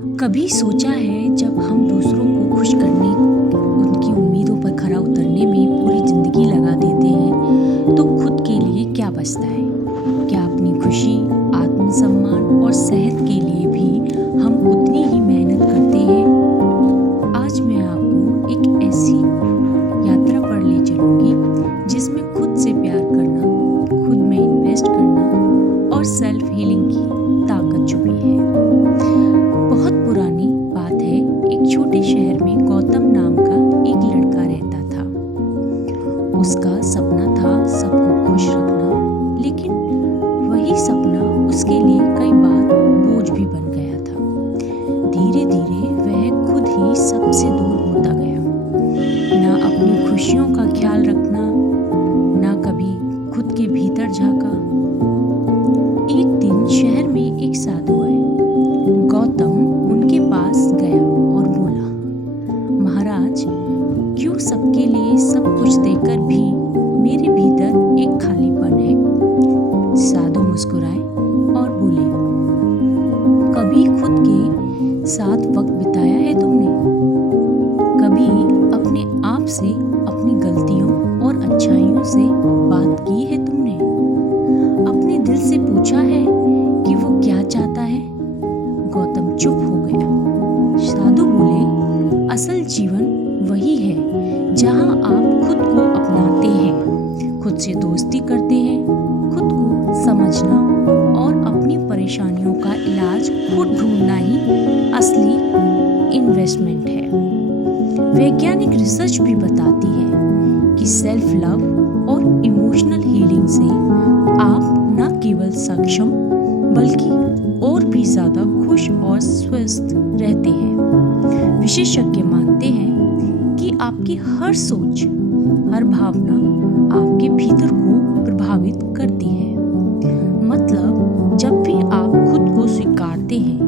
कभी सोचा है जब हम दूसरों को खुश करने, उनकी उम्मीदों पर खरा उतरने में पूरी जिंदगी लगा देते हैं, तो खुद के लिए क्या बचता है? क्या अपनी खुशी, आत्मसम्मान और सेहत के लिए भी हम उतनी ही मेहनत करते हैं? आज मैं आपको एक ऐसी यात्रा पर ले चलूंगी जिसमें खुद से प्यार करना, खुद में इन्वेस्ट करना और सेल्फ हीलिंग की ताकत छुपी है। बहुत पुरानी बात है, एक छोटे शहर में गौतम नाम का एक लड़का रहता था। उसका सपना था सबको खुश रखना, लेकिन वही सपना उसके लिए कई बार बोझ भी बन गया था। धीरे धीरे वह खुद ही सबसे दूर होता गया। ना अपनी खुशियों का ख्याल रखना, ना कभी खुद के भीतर झांका। एक दिन शहर में एक साधु आए। गौतम उनके पास गया और बोला, महाराज, क्यों सबके लिए सब कुछ देकर भी मेरे भीतर एक खालीपन है? साधु मुस्कुराए और बोले, कभी खुद के साथ वक्त बिताया है तुमने? कभी अपने आप से, अपनी गलतियों और अच्छाइयों से बात की है तुमने? अपने दिल से पूछा है कि वो क्या चाहता है? गौतम चुप हो गया। साधु बोले, असल जीवन वही है जहां आप खुद को अपनाते हैं, खुद से दोस्ती करते हैं, खुद को समझना और अपनी परेशानियों का इलाज खुद ढूंढना ही असली इन्वेस्टमेंट है। वैज्ञानिक रिसर्च भी बताती है कि सेल्फ लव और इमोशनल हीलिंग से आप न केवल सक्षम बल्कि और भी ज्यादा खुश और स्वस्थ रहते हैं। विशेषज्ञ मानते हैं कि आपकी हर सोच, हर भावना आपके भीतर को प्रभावित करती है। मतलब जब भी आप खुद को स्वीकारते हैं,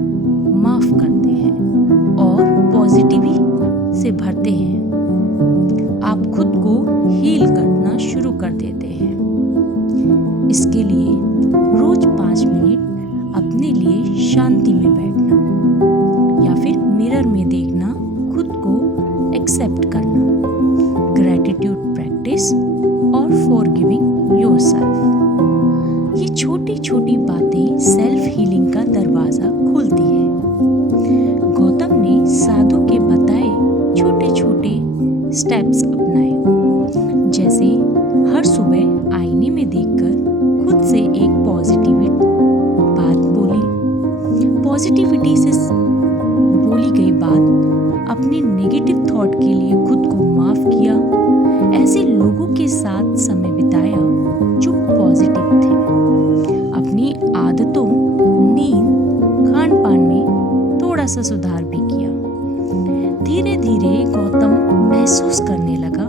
माफ करते हैं और पॉजिटिविटी से भरते हैं, आप खुद को हील करना शुरू कर देते हैं। इसके लिए रोज 5 मिनट अपने लिए शांति में बैठना या फिर मिरर में देखना, खुद को एक्सेप्ट करना, ग्रैटिट्यूड प्रैक्टिस और फॉरगिविंग योरसेल्फ। ये छोटी छोटी बातें सेल्फ हीलिंग का दरवाजा खोलती है। गौतम ने साधु के बताए छोटे छोटे स्टेप्स अपनाए, जैसे हर सुबह आईने में देखकर खुद से एक पॉजिटिव बात बोली। पॉजिटिविटी से बोली गई बात, अपने नेगेटिव थॉट के लिए खुद को माफ किया। ऐसे लोगों के साथ समय बिताया जो पॉजिटिव थे। अपनी आदतों, नींद, खान पान में थोड़ा सा सुधार भी किया। धीरे धीरे गौतम महसूस करने लगा,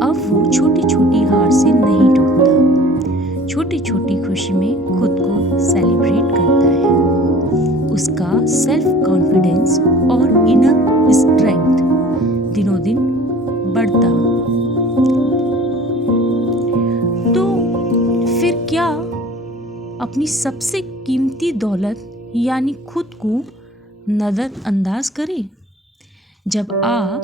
अब वो छोटी छोटी हार से नहीं टूटता, छोटी छोटी खुशी में खुद को सेलिब्रेट करता है। उसका सेल्फ कॉन्फिडेंस और इनर स्ट्रेंथ दिनों दिन बढ़ता। तो फिर क्या अपनी सबसे कीमती दौलत यानी खुद को नजरअंदाज करें? जब आप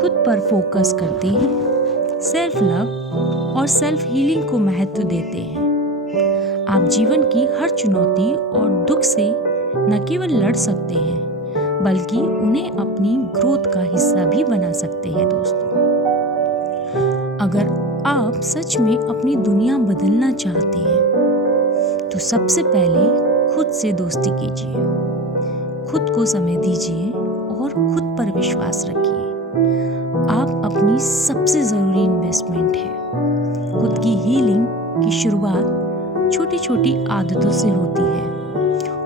खुद पर फोकस करते हैं, सेल्फ लव और सेल्फ हीलिंग को महत्व देते हैं, आप जीवन की हर चुनौती और दुख से न केवल लड़ सकते हैं बल्कि उन्हें अपनी ग्रोथ का हिस्सा भी बना सकते हैं। दोस्तों, अगर आप सच में अपनी दुनिया बदलना चाहते हैं तो सबसे पहले खुद से दोस्ती कीजिए, खुद को समय दीजिए और खुद पर विश्वास रखिए। आप अपनी सबसे जरूरी इन्वेस्टमेंट है। खुद की हीलिंग की शुरुआत छोटी छोटी आदतों से होती है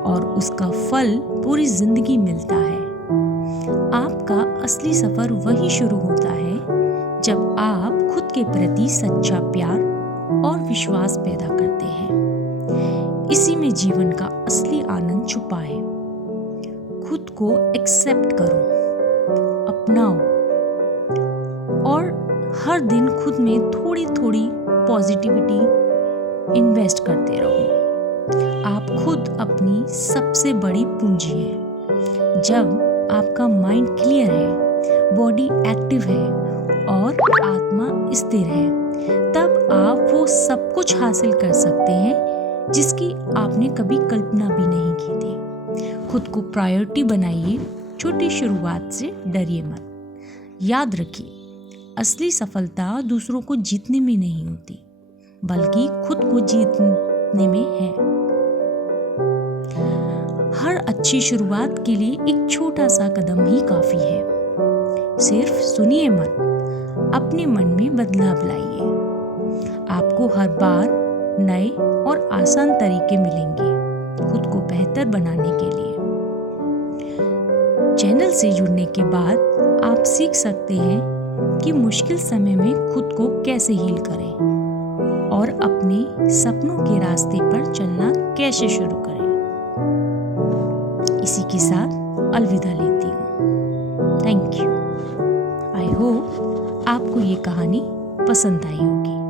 और उसका फल पूरी जिंदगी मिलता है। आपका असली सफर वही शुरू होता है जब आप खुद के प्रति सच्चा प्यार और विश्वास पैदा करते हैं। इसी में जीवन का असली आनंद छुपा है। खुद को एक्सेप्ट करो, अपनाओ और हर दिन खुद में थोड़ी थोड़ी पॉजिटिविटी इन्वेस्ट करते रहो। आप खुद अपनी सबसे बड़ी पूंजी हैं। जब आपका माइंड क्लियर है, बॉडी एक्टिव है और आत्मा स्थिर है, तब आप वो सब कुछ हासिल कर सकते हैं जिसकी आपने कभी कल्पना भी नहीं की थी। खुद को प्रायोरिटी बनाइए, छोटी शुरुआत से डरिए मत। याद रखिए, असली सफलता दूसरों को जीतने में नहीं होती, बल्कि खुद को जीतने में है। हर अच्छी शुरुआत के लिए एक छोटा सा कदम ही काफी है। सिर्फ सुनिए मत, अपने मन में बदलाव लाइए। आपको हर बार नए और आसान तरीके मिलेंगे खुद को बेहतर बनाने के लिए। चैनल से जुड़ने के बाद आप सीख सकते हैं कि मुश्किल समय में खुद को कैसे हील करें और अपने सपनों के रास्ते पर चलना कैसे शुरू करें। इसी के साथ अलविदा लेती हूँ। Thank you. आई होप आपको ये कहानी पसंद आई होगी।